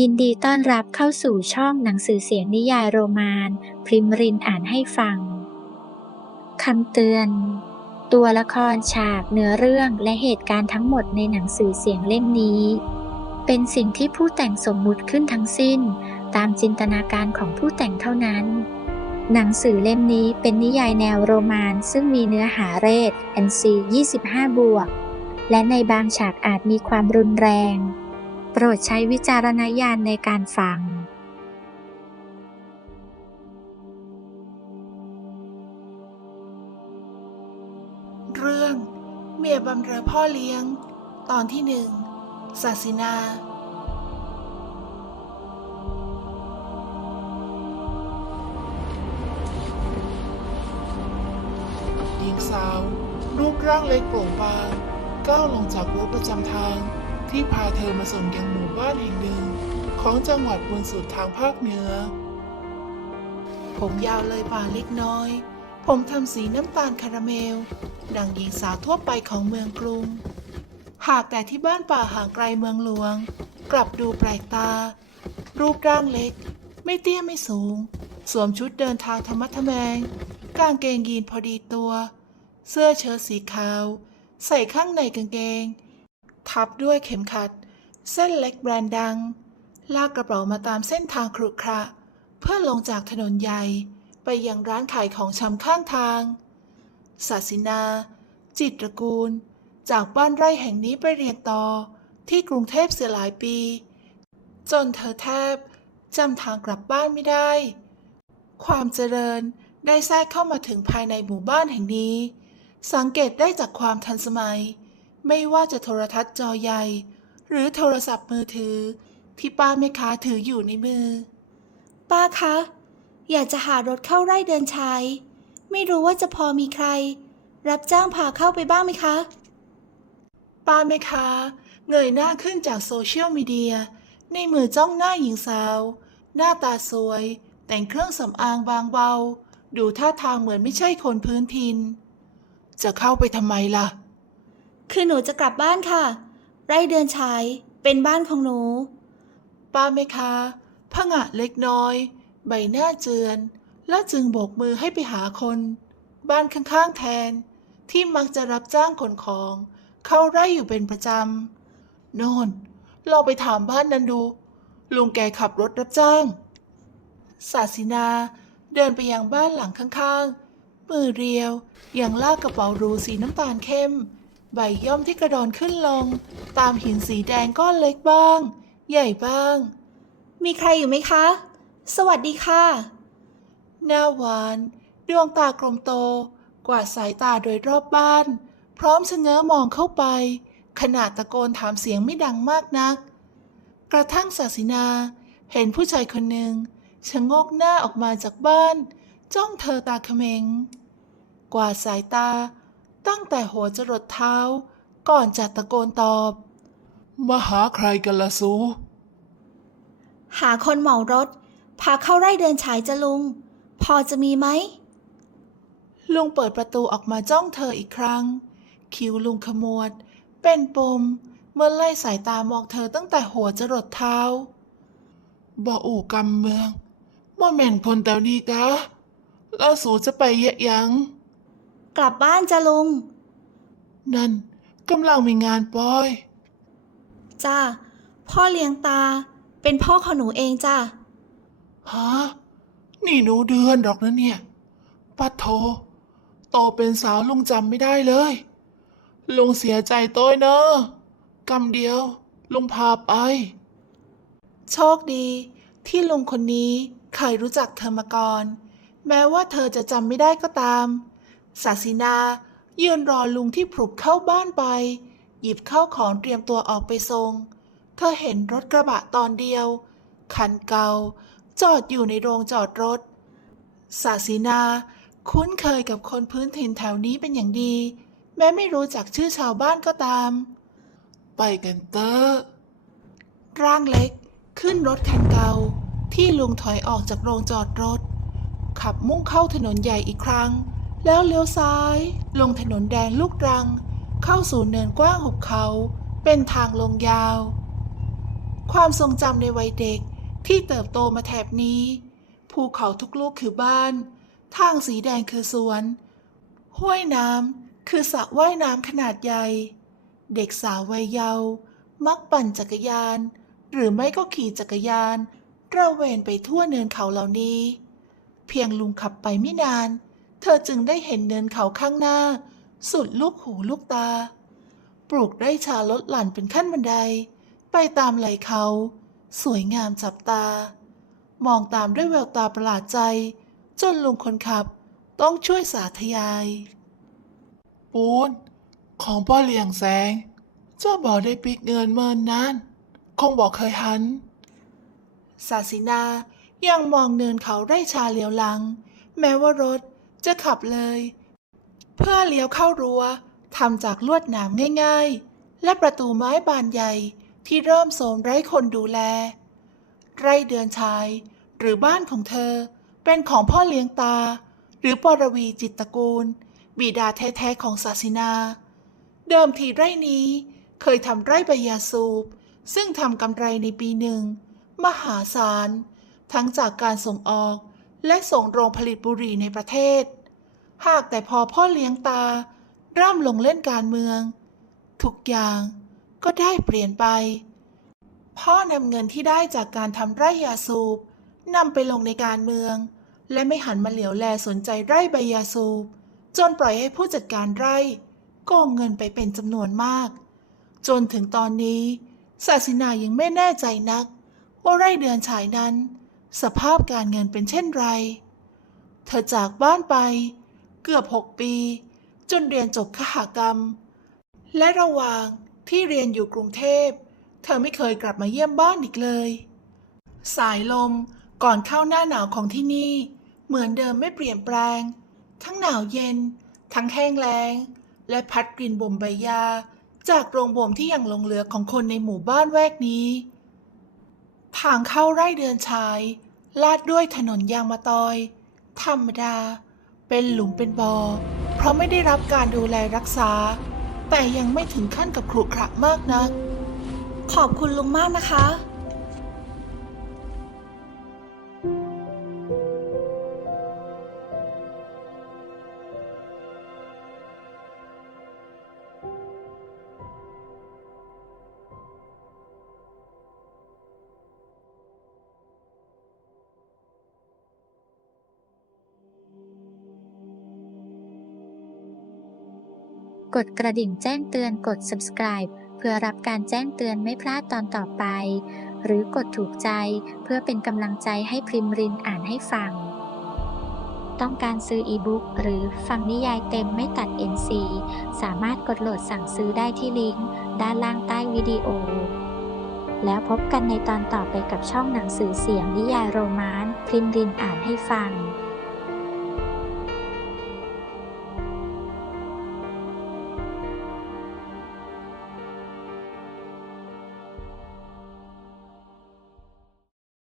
ยินดีต้อนรับเข้าสู่ช่องหนังสือเสียงนิยายโรมาน พริมรินอ่านให้ฟัง คำเตือน ตัวละครฉากเนื้อเรื่องและเหตุการณ์ทั้งหมดในหนังสือเสียงเล่มนี้ เป็นสิ่งที่ผู้แต่งสมมุติขึ้นทั้งสิ้น ตามจินตนาการของผู้แต่งเท่านั้น หนังสือเล่มนี้เป็นนิยายแนวโรมานซึ่งมีเนื้อหาเรท NC 25 บวก และในบางฉากอาจมีความรุนแรง ปรดใช้วิจารณญาณในการฟัง เรื่อง เมียบำเรอพ่อเลี้ยง ตอนที่หนึ่งศาสินา หญิงสาว รูปร่างเล็กโปร่งบางก้าวลงจากรถประจำทาง ที่พาเธอมาส่งยังหมู่บ้านแห่งหนึ่ง ของจังหวัดบนสุดทางภาคเหนือ ผมยาวเลยป่าเล็กน้อย ผมทำสีน้ำตาลคาราเมลดังหญิงสาวทั่วไปของเมืองกรุง หากแต่ที่บ้านป่าห่างไกลเมืองหลวง กลับดูแปลกตา รูปร่างเล็ก ไม่เตี้ยไม่สูง สวมชุดเดินทางธรรมะทแมงกางเกงยีนพอดีตัว เสื้อเชิ้ตสีขาว ใส่ข้างในกางเกง ทับด้วยเข็มขัด เส้นเล็กแบรนด์ดัง ลากกระเป๋ามาตามเส้นทางครุขระ เพื่อลงจากถนนใหญ่ ไปยังร้านขายของชำข้างทาง ศาสินา จิตรกูล จากบ้านไร่แห่งนี้ไปเรียนต่อ ที่กรุงเทพเสียหลายปี จนเธอแทบจำทางกลับบ้านไม่ได้ ความเจริญได้แทรกเข้ามาถึงภายในหมู่บ้านแห่งนี้ สังเกตได้จากความทันสมัย ไม่ว่าจะโทรทัศน์จอใหญ่ หรือโทรศัพท์มือถือ ที่ป้าแม่ค้าถืออยู่ในมือ ป้าคะ อยากจะหารถเข้าไร่เดินใช้ไม่รู้ว่าจะพอมีใคร รับจ้างพาเข้าไปบ้างไหมคะ ป้าแม่ค้าเงยหน้าขึ้นจากโซเชียลมีเดีย ในมือจ้องหน้าหญิงสาว หน้าตาสวย แต่งเครื่องสำอางบางเบา ดูท่าทางเหมือนไม่ใช่คนพื้นทินจะเข้าไปทำไมล่ะ คือหนูจะกลับบ้านค่ะ ไร่เดินใช้เป็นบ้านของหนู ป้าแม่ค้าผงะเล็กน้อย ใบหน้าเจือน แล้วจึงโบกมือให้ไปหาคน บ้านข้างๆแทน ที่มักจะรับจ้างขนของ เข้าไร่อยู่เป็นประจำโน่นลองไปถามบ้านนั้นดู ลุงแกขับรถรับจ้าง ศาสินาเดินไปยังบ้านหลังข้างๆ มือเรียวยังลากกระเป๋าหรูสีน้ำตาลเข้ม ใบย่อมที่กระดอนขึ้นลง ตามหินสีแดงก้อนเล็กบ้าง ใหญ่บ้าง มีใครอยู่ไหมคะ สวัสดีค่ะ หน้าหวาน ดวงตากลมโต กวาดสายตาโดยรอบบ้าน พร้อมชะเง้อมองเข้าไป ขนาดตะโกนถามเสียงไม่ดังมากนัก กระทั่งศาสินา เห็นผู้ชายคนหนึ่งชะโงกหน้าออกมาจากบ้าน จ้องเธอตาเขม็งกวาดสายตา ตั้งแต่หัวจรดเท้า ก่อนจะตะโกนตอบ มาหาใครกันละซู หาคนเหมารถ พาเข้าไร่เดินฉายจะลุง พอจะมีไหม ลุงเปิดประตูออกมาจ้องเธออีกครั้ง คิ้วลุงขมวด เป็นปม เมื่อไล่สายตามองเธอตั้งแต่หัวจรดเท้าบ่อู่กำเมืองบ่แม่นคนแถวนี้กะแล้วสูจะไปเยะยัง กลับบ้านจะลุง นั่นกำลังมีงานปอย จ้า พ่อเลี้ยงตา เป็นพ่อของหนูเองจ้าฮะ นี่หนูเดือนดอกนะเนี่ยปัดโทโตเป็นสาวลุงจำไม่ได้เลย ลุงเสียใจโต้ยเนอะกำเดียว ลุงพาไป โชคดี ที่ลุงคนนี้เคยรู้จักเธอมาก่อน แม้ว่าเธอจะจำไม่ได้ก็ตาม ศาสินายืนรอลุงที่ผลุบเข้าบ้านไป หยิบเข้าของเตรียมตัวออกไปส่งเธอเห็นรถกระบะตอนเดียว คันเก่าจอดอยู่ในโรงจอดรถศาสินา คุ้นเคยกับคนพื้นถิ่นแถวนี้เป็นอย่างดี แม้ไม่รู้จักชื่อชาวบ้านก็ตาม ไปกันเตอร์ร่างเล็กขึ้นรถคันเก่าที่ลุงถอยออกจากโรงจอดรถ ขับมุ่งเข้าถนนใหญ่อีกครั้ง แล้วเลี้ยวซ้าย ลงถนนแดงลูกรัง เข้าสู่เนินกว้างหุบเขา เป็นทางลงยาว ความทรงจำในวัยเด็กที่เติบโตมาแถบนี้ ภูเขาทุกลูกคือบ้าน ทางสีแดงคือสวน ห้วยน้ำคือสระว่ายน้ำขนาดใหญ่ เด็กสาววัยเยาว์มักปั่นจักรยาน หรือไม่ก็ขี่จักรยานระเวนไปทั่วเนินเขาเหล่านี้ เพียงลุงขับไปไม่นาน เธอจึงได้เห็นเนินเขาข้างหน้า สุดลูกหูลูกตา ปลูกไร่ชาลดหลั่นเป็นขั้นบันได ไปตามไหลเขา สวยงามจับตา มองตามด้วยแววตาประหลาดใจ จนลุงคนขับต้องช่วยสาธยาย ปูน ของพ่อเลี้ยงแสง เจ้าบอกได้ปิกเงินเมินนั้น คงบอกเคยหัน ศาสินายังมองเนินเขาไร่ชาเหลียวหลัง แม้ว่ารถ จะขับเลย เพื่อเลี้ยวเข้ารั้วทำจากลวดหนามง่าย ๆ และประตูไม้บานใหญ่ที่เริ่มโสมไร้คนดูแล ไร่เดือนชาย หรือบ้านของเธอเป็นของพ่อเลี้ยงตา หรือปรวีจิตตกูล บิดาแท้ๆของศาสินา เดิมทีไร่นี้เคยทำไร่ใบยาสูบ ซึ่งทำกำไรในปีหนึ่ง มหาศาล ทั้งจากการส่งออก และส่งโรงผลิตบุหรี่ในประเทศ หากแต่พอพ่อเลี้ยงตาเริ่มลงเล่นการเมือง ทุกอย่างก็ได้เปลี่ยนไป พ่อนำเงินที่ได้จากการทำไร่ยาสูบนำไปลงในการเมือง และไม่หันมาเหลียวแลสนใจไร่ใบยาสูบ จนปล่อยให้ผู้จัดการไร่โกงเงินไปเป็นจำนวนมาก จนถึงตอนนี้ศาสินายังไม่แน่ใจนัก ว่าไร่เดือนฉายนั้น สภาพการเงินเป็นเช่นไร เธอจากบ้านไปเกือบหกปี จนเรียนจบขหกรรม และระหว่างที่เรียนอยู่กรุงเทพ เธอไม่เคยกลับมาเยี่ยมบ้านอีกเลย สายลมก่อนเข้าหน้าหนาวของที่นี่ เหมือนเดิมไม่เปลี่ยนแปลง ทั้งหนาวเย็น ทั้งแห้งแล้ง และพัดกลิ่นบ่มใบยา จากโรงบ่มที่ยังหลงเหลือของคนในหมู่บ้านแวกนี้ ทางเข้าไร่เดือนชาย ลาดด้วยถนนยางมะตอย ธรรมดา เป็นหลุมเป็นบอ่อเพราะไม่ได้รับการดูแลรักษา แต่ยังไม่ถึงขั้นกับขรุขระมากนัก ขอบคุณลุงมากนะคะ กดกระดิ่งแจ้งเตือนกด subscribe เพื่อรับการแจ้งเตือนไม่พลาดตอนต่อไป หรือกดถูกใจเพื่อเป็นกำลังใจให้พริมรินอ่านให้ฟัง ต้องการซื้ออีบุ๊กหรือฟังนิยายเต็มไม่ตัด NC สามารถกดโหลดสั่งซื้อได้ที่ลิงก์ด้านล่างใต้วิดีโอ แล้วพบกันในตอนต่อไปกับช่องหนังสือเสียงนิยายโรมานต์พริมรินอ่านให้ฟัง